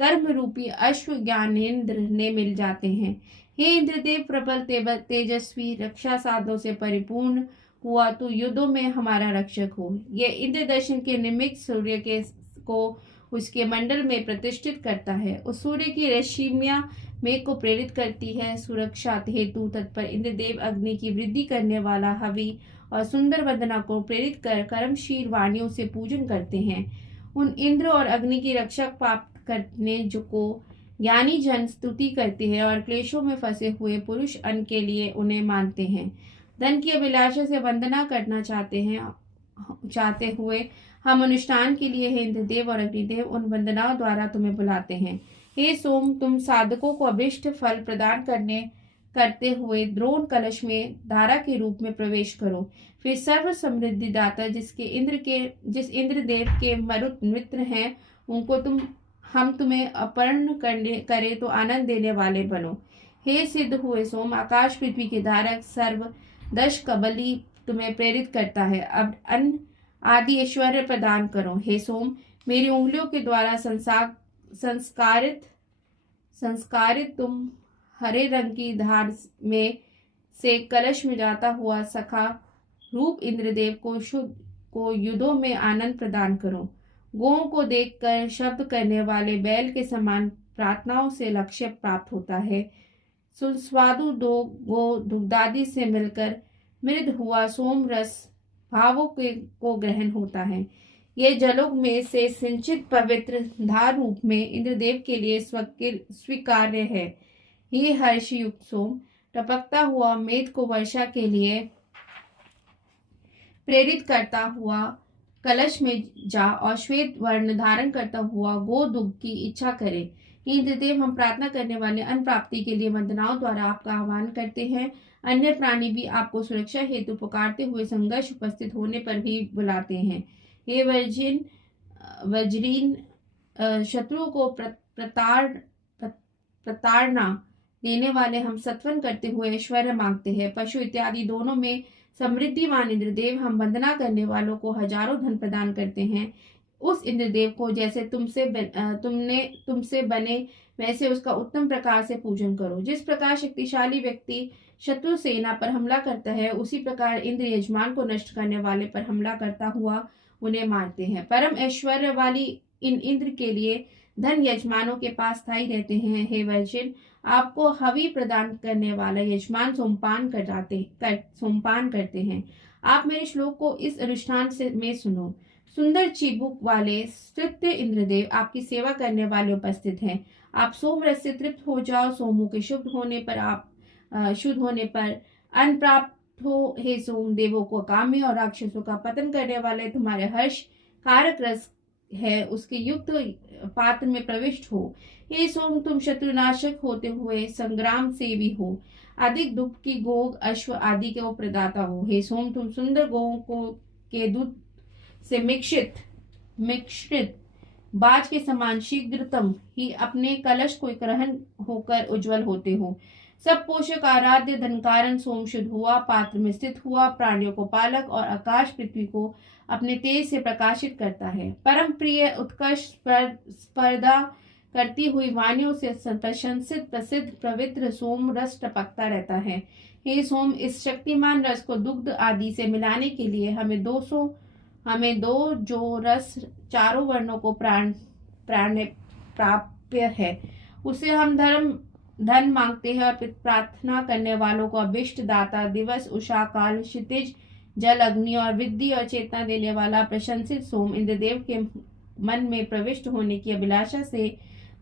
कर्म रूपी अश्व ज्ञानेन्द्र ने मिल जाते हैं। हे इंद्रदेव, प्रबल तेजस्वी, रक्षा साधनों से परिपूर्ण हुआ तो युद्धों में हमारा रक्षक हो। ये इंद्र दर्शन के निमित्त सूर्य को उसके मंडल में प्रतिष्ठित करता है। उस सूर्य की रश्मियां मेघ को प्रेरित करती है। सुरक्षा हेतु तत्पर इंद्रदेव अग्नि की वृद्धि करने वाला हवि और सुंदर वंदना को प्रेरित कर कर्मशील वाणियों से पूजन करते हैं। उन इंद्र और अग्नि की रक्षा प्राप्त करने जो को ज्ञानी जन स्तुति करते हैं और क्लेशों में फंसे हुए पुरुष अन्न के लिए उन्हें मानते हैं। धन की अभिलाषा से वंदना करना चाहते हुए हम अनुष्ठान के लिए हे इंद्रदेव और अग्निदेव उन वंदनाओं द्वारा तुम्हें बुलाते हैं। हे सोम, तुम साधकों को अभिष्ट फल प्रदान करते हुए द्रोण कलश में धारा के रूप में प्रवेश करो। फिर सर्व समृद्धि दाता जिस इंद्रदेव के मरुत मित्र हैं उनको हम तुम्हें अपर्ण करे तो आनंद देने वाले बनो। हे सिद्ध हुए सोम, आकाश पृथ्वी के धारक सर्व दश कबली तुम्हें प्रेरित करता है। अब अन्न आदि ऐश्वर्य प्रदान करो। हे सोम, मेरी उंगलियों के द्वारा संस्कारित तुम हरे रंग की धार में से कलश में जाता हुआ सखा रूप इंद्रदेव को युद्धों में आनंद प्रदान करो। गोओं को देखकर शब्द करने वाले बैल के समान प्रार्थनाओं से लक्ष्य प्राप्त होता है। सुस्वादु दो गो दुग्धादि से मिलकर मृद हुआ सोम रस भावों को ग्रहण होता है। ये जलोग में से सिंचित पवित्र धार रूप में इंद्रदेव के लिए स्वीकार्य है। ये हर्ष युक्त सोम, टपकता हुआ मेघ को वर्षा के लिए प्रेरित करता हुआ कलश में जा और श्वेत वर्ण धारण करता हुआ गो दुग्ध की इच्छा करे। इंद्रदेव, हम प्रार्थना करने वाले अन्न प्राप्ति के लिए वंदनाओं द्वारा आपका आह्वान करते हैं। अन्य प्राणी भी आपको सुरक्षा हेतु पुकारते हुए संघर्ष उपस्थित होने पर भी बुलाते हैं। हे वज्रीन, शत्रुओं को प्रताड़ना देने वाले हम सत्वन करते हुए ऐश्वर्य मांगते हैं। पशु इत्यादि दोनों में समृद्धिमान इंद्रदेव, हम वंदना करने वालों को हजारों धन प्रदान करते हैं। उस इंद्रदेव को जैसे तुमसे बने वैसे उसका उत्तम प्रकार से पूजन करो। जिस प्रकार शक्तिशाली व्यक्ति शत्रु सेना पर हमला करता है उसी प्रकार इंद्र यजमान को नष्ट करने वाले पर हमला करता हुआ उन्हें मारते हैं। परम ऐश्वर्य वाली इन इंद्र के लिए धन यजमानों के पास स्थायी रहते हैं। हे वर्जिन, आपको हवि प्रदान करने वाला यजमान सोमपान करते हैं। आप मेरे श्लोक को इस अनुष्ठान में सुनो। सुंदर चिबुक वाले स्तुत्य इंद्रदेव आपकी सेवा करने वाले उपस्थित हैं। आप सोम रस से तृप्त हो जाओ। सोमों के शुद्ध होने पर अन्न प्राप्त हो। हे सोम, देवों को काम्य और राक्षसों का पतन करने वाले तुम्हारे हर्ष कारक रस है उसके युक्त पात्र में प्रविष्ट हो। हे सोम, तुम शत्रुनाशक होते हुए संग्राम से भी हो। अधिक दुख की गोग अश्व आदि के प्रदाता हो। हे सोम, तुम सुंदर गोओं के दूध से मिश्रित बाज के समान शीघ्रतम ही अपने कलश को ग्रहण होकर उज्जवल होते हो। सब पोषक आराध्य धनकारण सोम शुद्ध हुआ, पात्र में स्थित हुआ, प्राणियों को पालक और आकाश पृथ्वी को अपने तेज से प्रकाशित करता है। परम प्रिय उत्कर्ष स्पर्धा करती हुई वाणियों से प्रशंसित प्रसिद्ध पवित्र सोम रस टपकता रहता है। हे सोम, इस शक्तिमान रस को दुग्ध आदि से मिलाने के लिए हमें दो जो रस चारों वर्णों को प्राप्य है उसे हम धन मांगते हैं और प्रार्थना करने वालों को अभिष्ट दाता दिवस उषा काल क्षितिज जल, अग्नि और वृद्धि और चेतना देने वाला प्रशंसित सोम इंद्रदेव के मन में प्रविष्ट होने की अभिलाषा से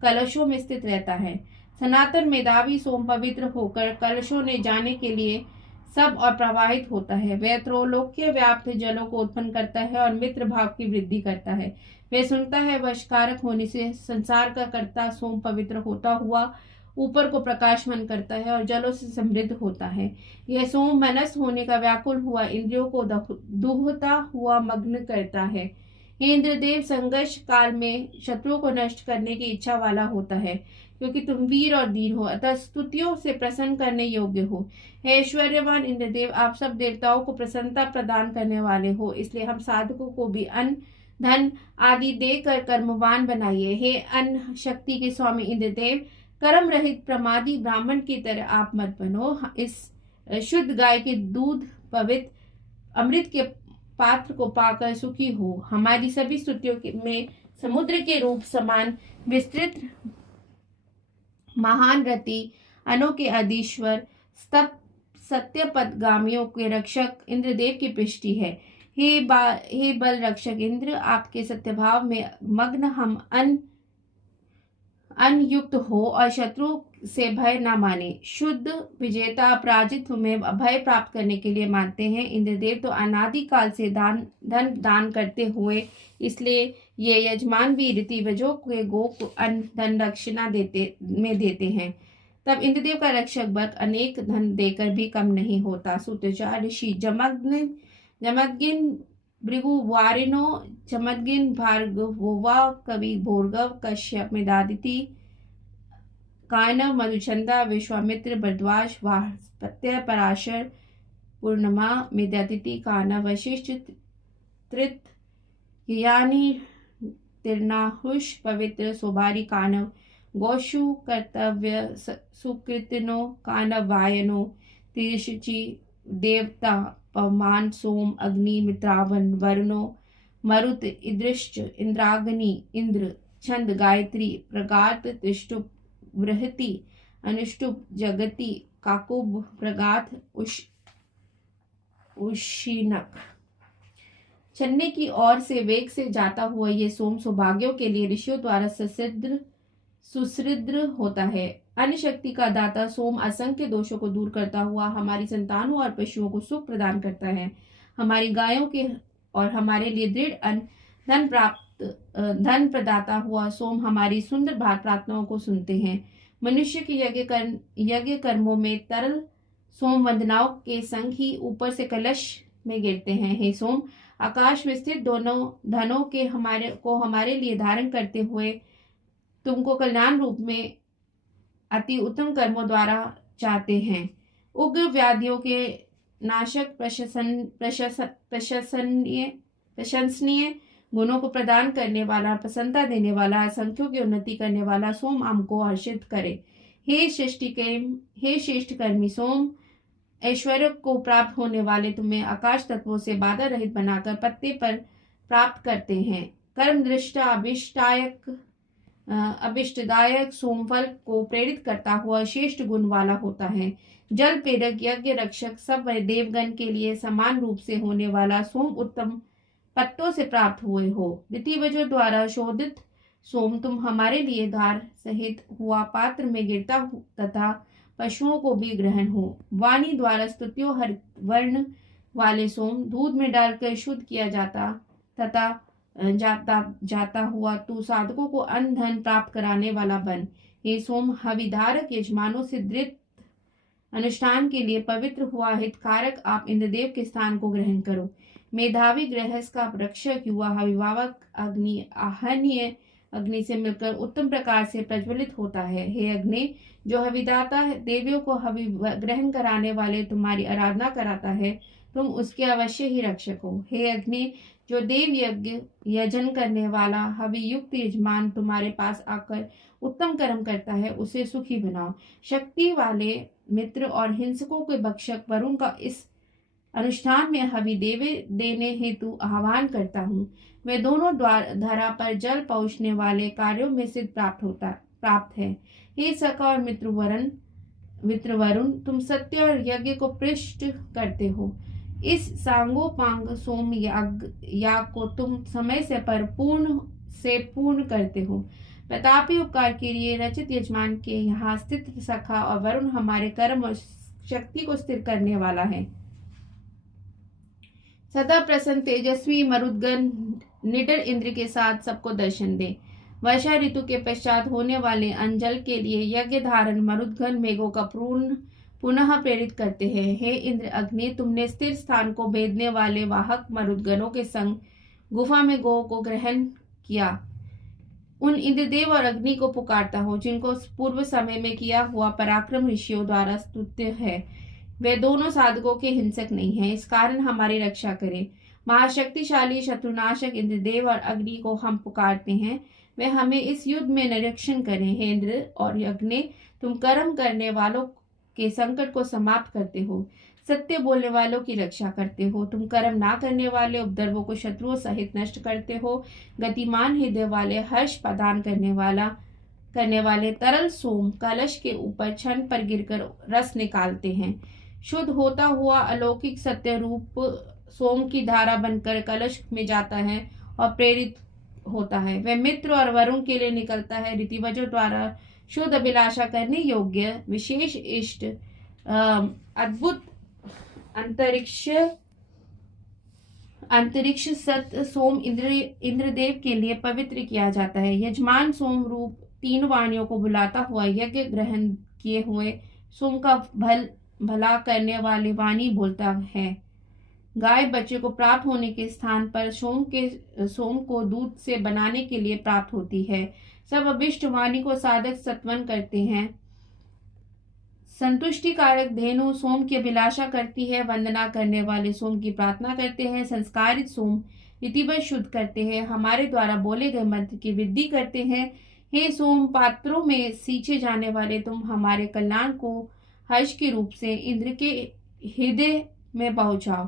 कलशों में स्थित रहता है। सनातन मेधावी सोम पवित्र होकर कलशों ने जाने के लिए सब और प्रवाहित होता है। वह त्रैलोक्य व्याप्त जलों को उत्पन्न करता है और मित्र भाव की वृद्धि करता है। वह सुनता है, वशकारक होने से संसार का कर्ता सोम पवित्र होता हुआ ऊपर को प्रकाशमान करता है और जलों से समृद्ध होता है। यह सोम मनस होने का व्याकुल हुआ इंद्रियों को दुहता हुआ मग्न करता है। हे इंद्रदेव, संघर्ष काल में शत्रुओं को नष्ट करने की इच्छा वाला होता है, क्योंकि तुम वीर और धीर हो, अतः स्तुतियों से प्रसन्न करने योग्य हो। हे ऐश्वर्यवान इंद्रदेव, आप सब देवताओं को प्रसन्नता प्रदान करने वाले हो, इसलिए हम साधकों को भी अन्न, धन आदि देकर कर्मवान बनाइए। हे अन्न शक्ति के स्वामी इंद्रदेव, कर्म रहित प्रमादी ब्राह्मण की तरह आप मत बनो। इस शुद्ध गाय के दूध पवित्र अमृत के पात्र को पाकर सुखी हो। हमारी सभी स्तुतियों में समुद्र के रूप समान विस्तृत महान रति, अनोखे अधीश्वर, सत्यपदगामियों के रक्षक इंद्रदेव की पुष्टि है। हे बल रक्षक इंद्र, आपके सत्यभाव में मग्न हम अनयुक्त हो और शत्रु से भय न माने। शुद्ध विजेता अपराजित में भय प्राप्त करने के लिए मानते हैं। इंद्रदेव तो अनादि काल से धन दान करते हुए, इसलिए ये यजमान भी ऋतिवजों के गो को अन्न धन दक्षिणा देते हैं। तब इंद्रदेव का रक्षक वर्ग अनेक धन देकर भी कम नहीं होता। सूत्रचार ऋषि जमदग्नि भृगु वारिणो जमदग्नि भार्गवोवा कवि भोर्गव कश्यप मेधातिथि कायनव मधुचंदा विश्वामित्र भरद्वाज वाजपेय पराशर पूर्णिमा मेधातिथि कानव वशिष्ठ त्रित यानी तिरनाहुष पवित्र सोबारी कानव गौशु कर्तव्य सुकृतिनो कानव वायनो तिरशुचि देवता पवमान सोम अग्नि मित्रावन वरुणो मरुत इदृश्च इंद्राग्नि इंद्र छंद गायत्री प्रगात त्रिष्टुप बृहति अनुष्टुप जगति काकुब प्रगात उशीनक। चलने की ओर से वेग से जाता हुआ ये सोम सौभाग्यों के लिए ऋषियों द्वारा सुसृद्र होता है। अन्य शक्ति का दाता सोम असंख्य दोषों को दूर करता हुआ हमारी संतानों और पशुओं को सुख प्रदान करता है। हमारी गायों के और हमारे लिए दृढ़ धन प्रदाता हुआ सोम हमारी सुंदर भात प्रार्थनाओं को सुनते हैं। मनुष्य के यज्ञ कर्मों में तरल सोम वंदनाओं के संग ही ऊपर से कलश में गिरते हैं। हे सोम, आकाश में स्थित दोनों धनों के हमारे लिए धारण करते हुए तुमको कल्याण रूप में अति उत्तम कर्मों द्वारा चाहते हैं। उग्र व्याधियों के नाशक प्रशंसनीय गुणों को प्रदान करने वाला, प्रसन्नता देने वाला, असंख्यों की उन्नति करने वाला सोम हमको हर्षित करे। हे श्रेष्ठ कर्मी सोम, ऐश्वर्य को प्राप्त होने वाले तुम्हें आकाश तत्वों से बाधा रहित बनाकर पत्ते पर प्राप्त करते हैं। कर्म दृष्टा अभिष्टदायक सोमफल को प्रेरित करता हुआ श्रेष्ठ गुण वाला होता है। जल प्रेरक यज्ञ रक्षक सब देवगण के लिए समान रूप से होने वाला सोम उत्तम पत्तों से प्राप्त हुए हो। ऋतिवजों द्वारा शोधित सोम तुम हमारे लिए धार सहित हुआ पात्र में गिरता तथा पशुओं को भी ग्रहण हो। वाणी द्वारा स्तुतियों हरित वर्ण वाले सोम दूध में डालकर शुद्ध किया जाता हुआ तू साधकों को अन्न धन प्राप्त कराने वाला बन। हे सोम, हविधारक यजमानों से दृढ़ अनुष्ठान के लिए पवित्र हुआ हितकारक आप इंद्रदेव के स्थान को ग्रहण करो। मेधावी गृहस्थ का रक्षक युवा हविभावक अग्नि आहनीय अग्नि से मिलकर उत्तम प्रकार से प्रज्वलित होता है। हे अग्नि, जो हविदाता देवियों को हवि ग्रहण कराने वाले तुम्हारी आराधना कराता है, तुम उसके अवश्य ही रक्षक हो। हे अग्नि, जो देव यज्ञ यजन करने वाला हवि युक्त यजमान तुम्हारे पास आकर उत्तम कर्म करता है, उसे सुखी बनाओ। शक्ति वाले मित्र और हिंसकों के भक्षक वरुण का इस अनुष्ठान में हवि देने हेतु आह्वान करता हूँ। वे दोनों धरा पर जल पहुँचने वाले कार्यों में सिद्ध प्राप्त है। हे सखा और मित्र वरुण, तुम सत्य और यज्ञ को पृष्ठ करते हो। इस सांगोपांग सोम याग को तुम समय से पूर्ण करते हो। प्रतापी उपकार के लिए रचित यजमान के यहाँ स्थित सखा और वरुण हमारे कर्म और शक्ति को स्थिर करने वाला है। सदा प्रसन्न तेजस्वी मरुदगण निडर इंद्र के साथ सबको दर्शन दे। वर्षा ऋतु के पश्चात होने वाले अंजल के लिए यज्ञ धारण मरुदगण मेघों का पुनः प्रेरित करते हैं। हे इंद्र अग्नि, तुमने स्थिर स्थान को भेदने वाले वाहक मरुदगणों के संग गुफा में गौ को ग्रहण किया। उन इंद्रदेव और अग्नि को पुकारता हो जिनको पूर्व समय में किया हुआ पराक्रम ऋषियों द्वारा स्तुत्य है। वे दोनों साधकों के हिंसक नहीं हैं, इस कारण हमारी रक्षा करें। महाशक्तिशाली शत्रुनाशक इंद्रदेव और अग्नि को हम पुकारते हैं, वे हमें इस युद्ध में निरीक्षण करें। हे इंद्र और अग्नि, तुम कर्म करने वालों के संकट को समाप्त करते हो, सत्य बोलने वालों की रक्षा करते हो। तुम कर्म ना करने वाले उपद्रवों को शत्रुओं सहित नष्ट करते हो। गतिमान हृदय वाले, हर्ष प्रदान करने वाले तरल सोम कलश के ऊपर क्षण पर गिरकर रस निकालते हैं। शुद्ध होता हुआ अलौकिक सत्य रूप सोम की धारा बनकर कलश में जाता है और प्रेरित होता है। वह मित्र और वरुण के लिए निकलता है। ऋतिवजों द्वारा शुद्ध अभिलाषा करने योग्य विशेष इष्ट अद्भुत अंतरिक्ष सत्य सोम इंद्रदेव के लिए पवित्र किया जाता है। यजमान सोम रूप 3 वाणियों को बुलाता हुआ यज्ञ ग्रहण किए हुए सोम का भला करने वाली वाणी बोलता है। गाय बच्चे को प्राप्त होने के स्थान पर सोम को दूध से बनाने के लिए प्राप्त होती है। सब अभिष्ट वाणी को साधक सत्वन करते हैं। संतुष्टि कारक धेनु सोम की अभिलाषा करती है। वंदना करने वाले सोम की प्रार्थना करते हैं। संस्कारित सोम रीतिवत शुद्ध करते हैं। हमारे द्वारा बोले गए मंत्र की वृद्धि करते हैं। हे सोम पात्रों में सींचे जाने वाले, तुम हमारे कल्याण को हर्ष के रूप से इंद्र के हृदय में पहुंचाओ।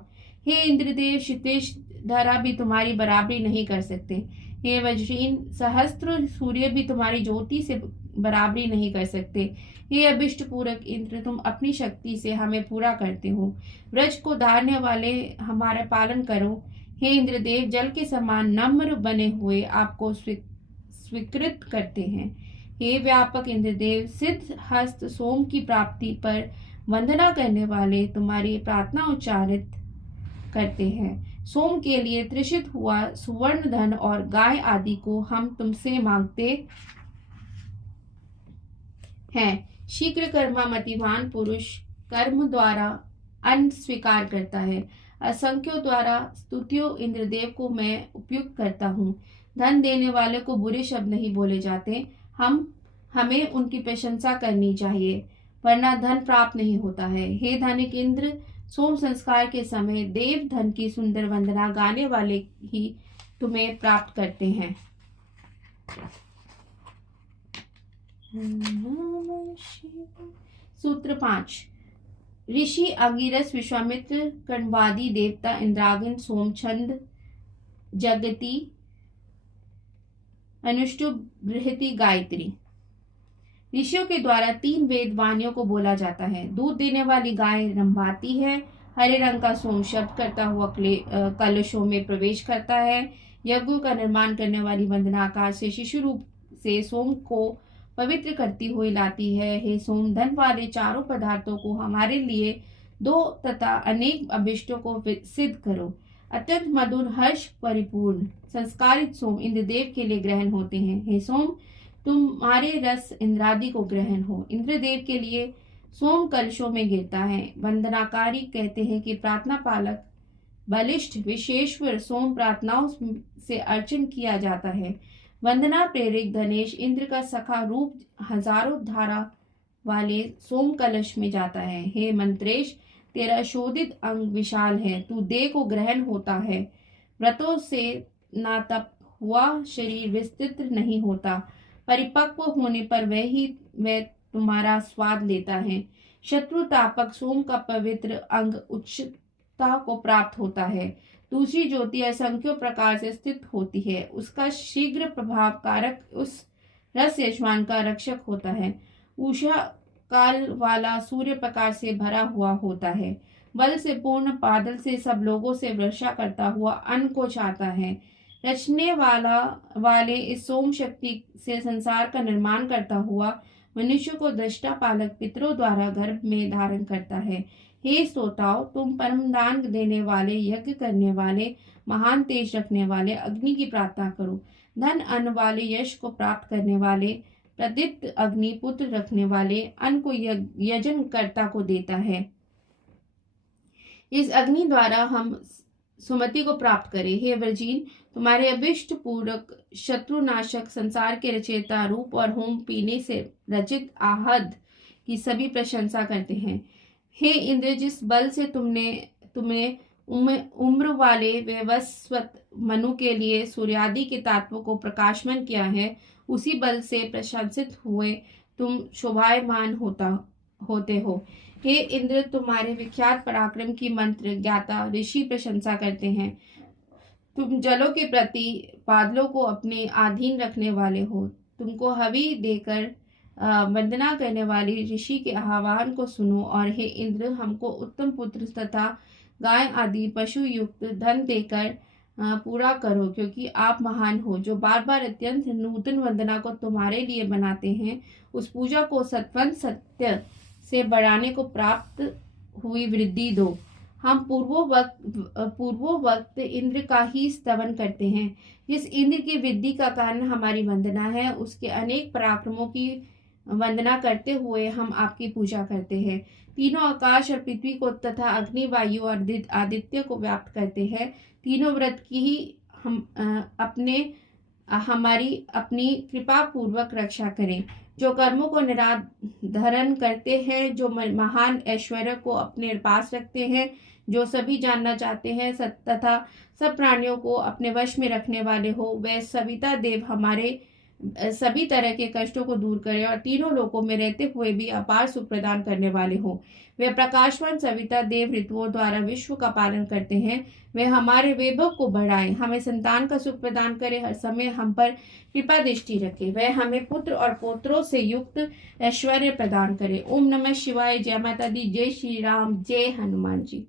हे इंद्रदेव, क्षितिज धरा भी तुम्हारी बराबरी नहीं कर सकते। हे वज्रीन, सहस्त्र सूर्य भी तुम्हारी ज्योति से बराबरी नहीं कर सकते। हे अभिष्ट पूरक इंद्र, तुम अपनी शक्ति से हमें पूरा करते हो। व्रज को धारने वाले, हमारा पालन करो। हे इंद्रदेव, जल के समान नम्र बने हुए आपको स्वीकृत करते हैं। हे व्यापक इंद्रदेव, सिद्ध हस्त सोम की प्राप्ति पर वंदना करने वाले तुम्हारी प्रार्थना उच्चारित करते हैं। सोम के लिए त्रिषित हुआ सुवर्ण धन और गाय आदि को हम तुमसे मांगते हैं। शीघ्र कर्मा मतिवान पुरुष कर्म द्वारा अन्न स्वीकार करता है। असंख्यों द्वारा स्तुतियों इंद्रदेव को मैं उपयुक्त करता हूँ। धन देने वाले को बुरे शब्द नहीं बोले जाते। हमें उनकी प्रशंसा करनी चाहिए, वरना धन प्राप्त नहीं होता है। हे धनिक इंद्र, सोम संस्कार के समय देव धन की सुंदर वंदना गाने वाले ही तुम्हें प्राप्त करते हैं। सूत्र 5। ऋषि अंगिरस, विश्वामित्र, कण्वादि देवता, इंद्रागन, सोमछंद, जगति, अनुष्टुप, बृहति, गायत्री। ऋषियों के द्वारा 3 वेद वाणियों को बोला जाता है। दूध देने वाली गाय रंभाती है। हरे रंग का सोम शब्द करता हुआ कलशों में प्रवेश करता है। यज्ञों का निर्माण करने वाली वंदना आकार से शिशु रूप से सोम को पवित्र करती हुई लाती है। हे सोम, धन वाले चारों पदार्थों को हमारे लिए 2 तथा अनेक अभिष्टों को सिद्ध करो। अत्यंत मधुर हर्ष परिपूर्ण संस्कारित सोम इंद्रदेव के लिए ग्रहण होते हैं। हे सोम, तुम्हारे रस इंद्रादि को ग्रहण हो। इंद्रदेव के लिए सोम कलशों में गिरता है। वंदनाकारी कहते हैं कि प्रार्थना पालक बलिष्ठ विशेश्वर सोम प्रार्थनाओं से अर्चन किया जाता है। वंदना प्रेरित गणेश इंद्र का सखा रूप हजारों धारा वाले सोम कलश में जाता है। हे मंत्रेश, तेरा शोधित अंग विशाल है, तू देह को ग्रहण होता है। व्रतों से ना तप हुआ शरीर विस्तृत नहीं होता। परिपक्व होने पर वह तुम्हारा स्वाद लेता है। शत्रु तापक सोम का पवित्र अंग उच्चता को प्राप्त होता है। दूसरी ज्योति असंख्यों प्रकार से स्थित होती है। उसका शीघ्र प्रभाव कारक उस रस यजमान का रक्षक होता है। उषा काल वाला सूर्य प्रकाश से भरा हुआ होता है। बल से पूर्ण बादल से सब लोगों से वर्षा करता हुआ अन्न को चाहता है। रचने वाले इस सोम शक्ति से संसार का निर्माण करता हुआ मनुष्य को दृष्टा पालक पितरों द्वारा गर्भ में धारण करता है। हे श्रोताओ, तुम परम दान देने वाले, यज्ञ करने वाले, महान तेज रखने वाले अग्नि की प्रार्थना करो। धन अन्न वाले, यश को प्राप्त करने वाले, प्रदीप्त अग्नि पुत्र रखने वाले अन्न को यजनकर्ता को देता है। इस अग्नि द्वारा हम सुमति को प्राप्त करें। हे वर्जीन, तुम्हारे अभिष्ट पूरक शत्रुनाशक संसार के रचयिता रूप और होम पीने से रचित आहद की सभी प्रशंसा करते हैं। हे इंद्र, जिस बल से तुमने उम्र वाले वैवस्वत मनु के लिए सूर्यादि के तत्वों को प्रकाशमान किया है, उसी बल से प्रशंसित हुए तुम शोभायमान होते हो। हे इंद्र, तुम्हारे विख्यात पराक्रम की मंत्र ज्ञाता ऋषि प्रशंसा करते हैं। तुम जलों के प्रति बादलों को अपने अधीन रखने वाले हो। तुमको हवि देकर वंदना करने वाली ऋषि के आह्वान को सुनो। और हे इंद्र, हमको उत्तम पुत्र तथा गाय आदि पशु युक्त धन देकर पूरा करो, क्योंकि आप महान हो। जो बार बार अत्यंत नूतन वंदना को तुम्हारे लिए बनाते हैं, उस पूजा को सत्वंत सत्य से बढ़ाने को प्राप्त हुई वृद्धि दो। हम पूर्वोक्त इंद्र का ही स्तवन करते हैं। जिस इंद्र की वृद्धि का कारण हमारी वंदना है, उसके अनेक पराक्रमों की वंदना करते हुए हम आपकी पूजा करते हैं। तीनों आकाश और पृथ्वी को तथा अग्नि, वायु और आदित्य को व्याप्त करते हैं। तीनों व्रत की ही हमारी अपनी कृपा पूर्वक रक्षा करें। जो कर्मों को निराधरण करते हैं, जो महान ऐश्वर्य को अपने पास रखते हैं, जो सभी जानना चाहते हैं तथा सब प्राणियों को अपने वश में रखने वाले हो, वे सविता देव हमारे सभी तरह के कष्टों को दूर करें और तीनों लोकों में रहते हुए भी अपार सुख प्रदान करने वाले हो। वे प्रकाशवान सविता देव ऋतुओं द्वारा विश्व का पालन करते हैं। वे हमारे वैभव को बढ़ाएं, हमें संतान का सुख प्रदान करें, हर समय हम पर कृपा दृष्टि रखें। वे हमें पुत्र और पौत्रों से युक्त ऐश्वर्य प्रदान करें। ओम नमः शिवाय। जय माता दी। जय श्री राम। जय हनुमान जी।